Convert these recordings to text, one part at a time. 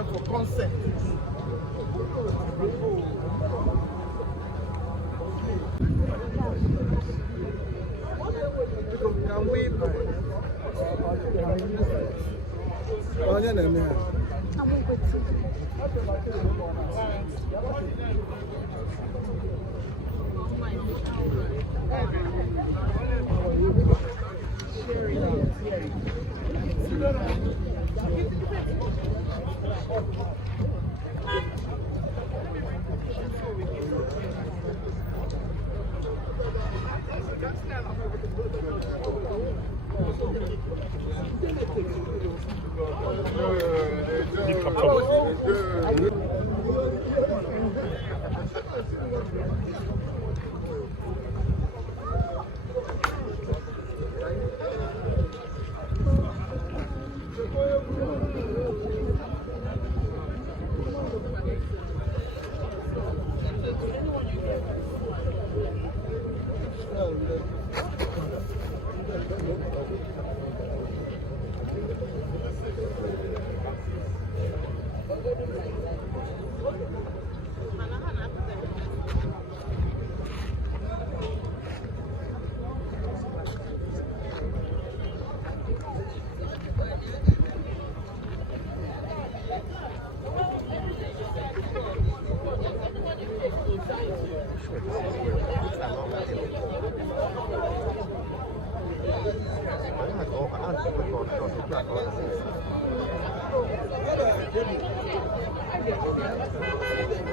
For concept. Can we?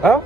Huh?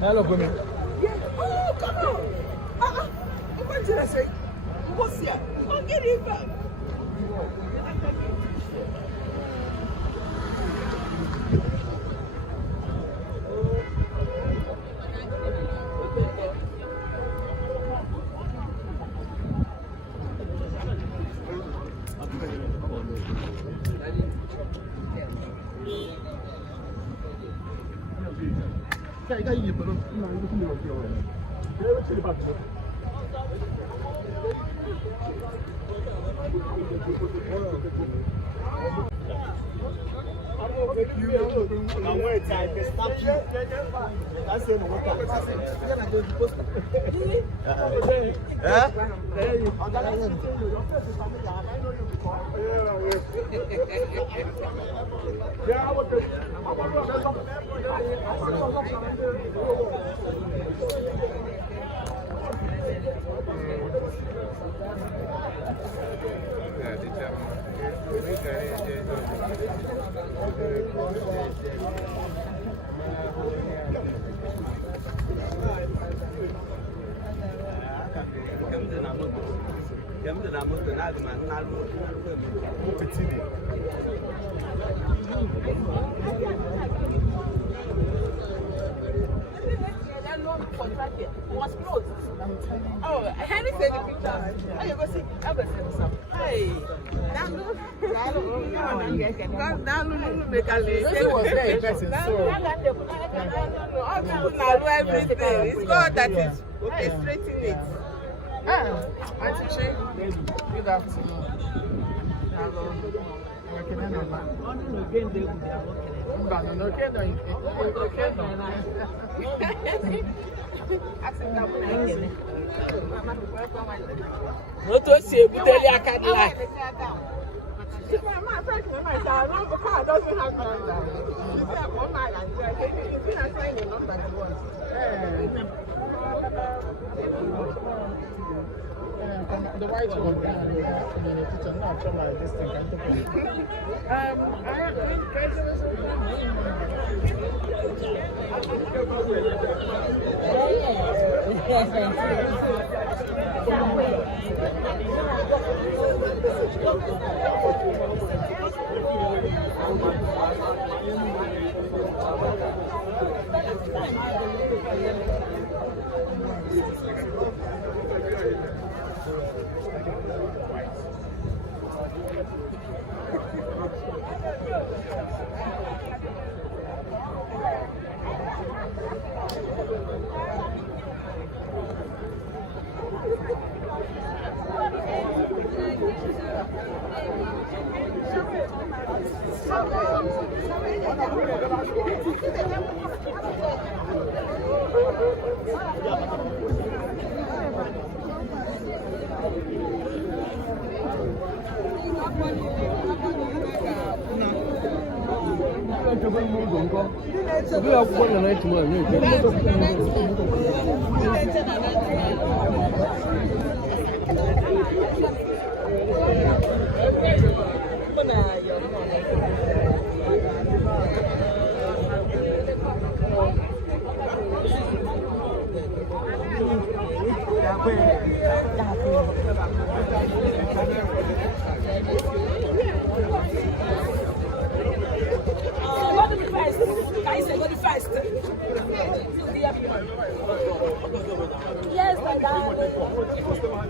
Hello, Gumi. Oh, come on! What did I say? What's here? I'll get it back. I got you, but I'm not looking at you. Was closed. Oh, Henry said the picture. Oh, you go see. I go see some. Hey, that look. Make a list. It was very impressive. So, all people now do everything. It's God that is orchestrating it. Auntie Shay, good afternoon. Hello. What was she able to tell you? I can't lie. My friend, my car doesn't have number. She said, "One man and two. You can assign the number you want." The white one, the teacher, not sure like this thing. I Yes, my darling.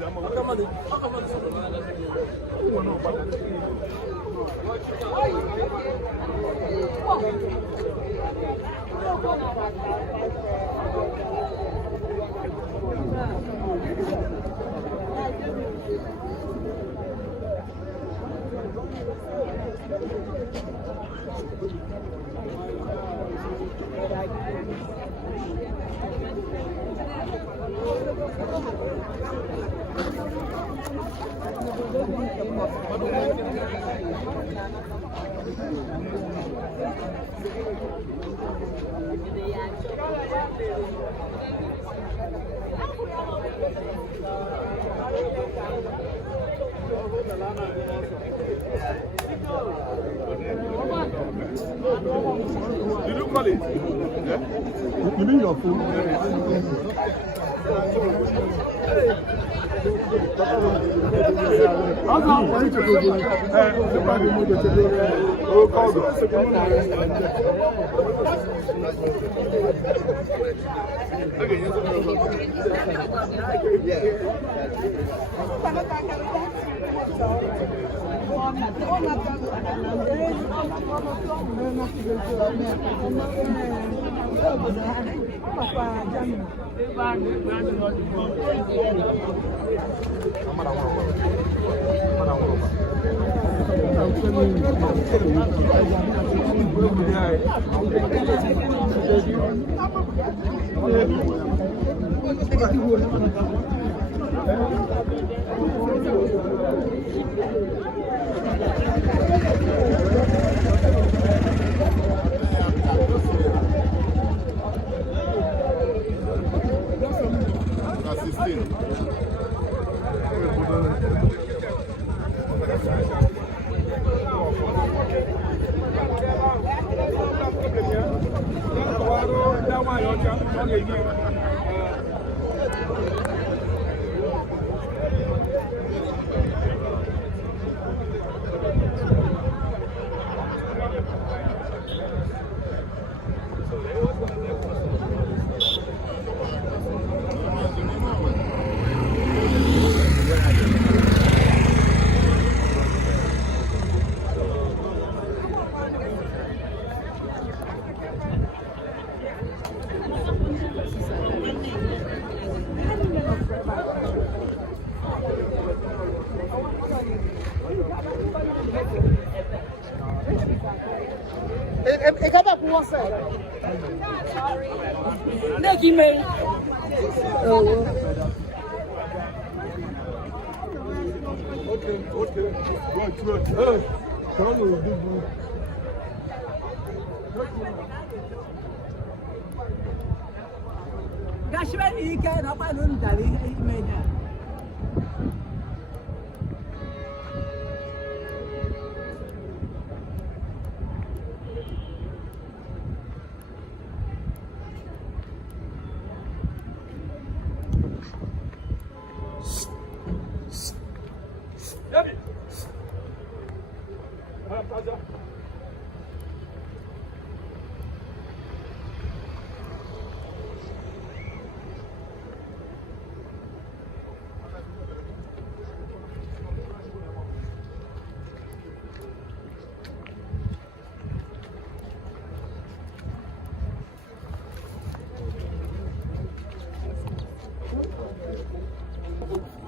Did you call it? Yeah? You mean your phone?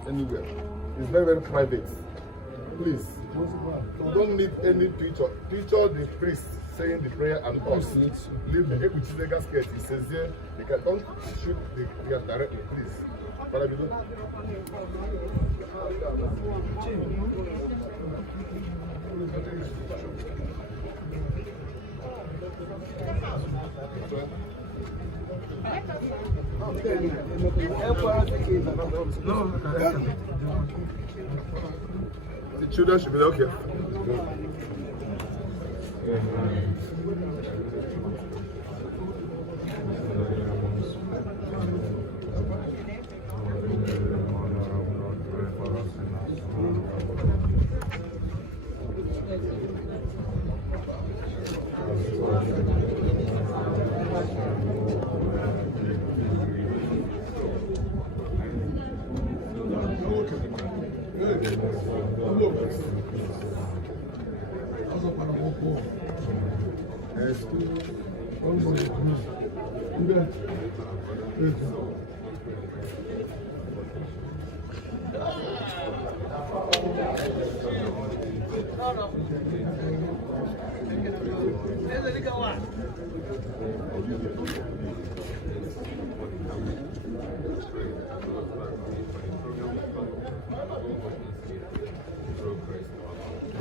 Anywhere. It's very, very private. Please. You don't need any picture. Picture the priest saying the prayer and us. Leave the head with the gasket. He says here, they can don't shoot the prayer directly, please. But if you don't. The children should be okay.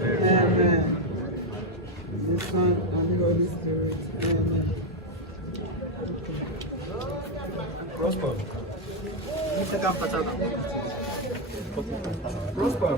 Amen. The Son and the Holy Spirit. Amen. Prosper. Prosper.